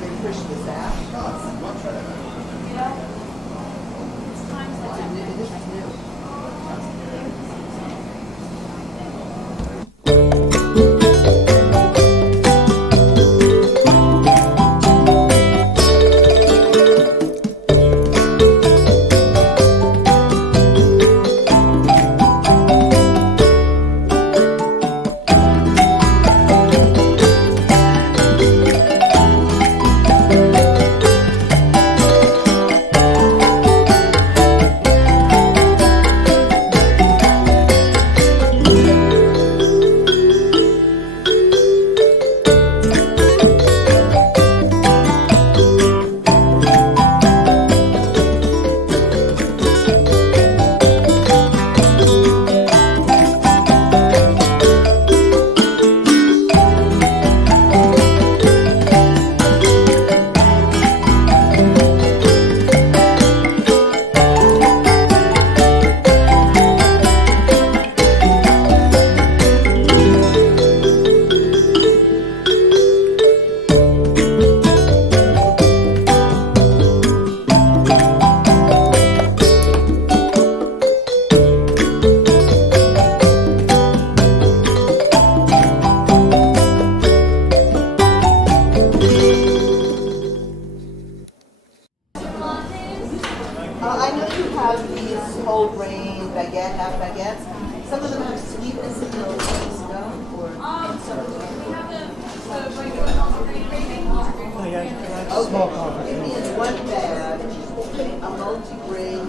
can push this out. This is new. I know you have these whole grain baguette, half baguettes. Some of them have sweetness in those, no? Or some of them. We have the regular whole-grain baking. Oh, yeah, small coffee. Give me in one bag a multi-grain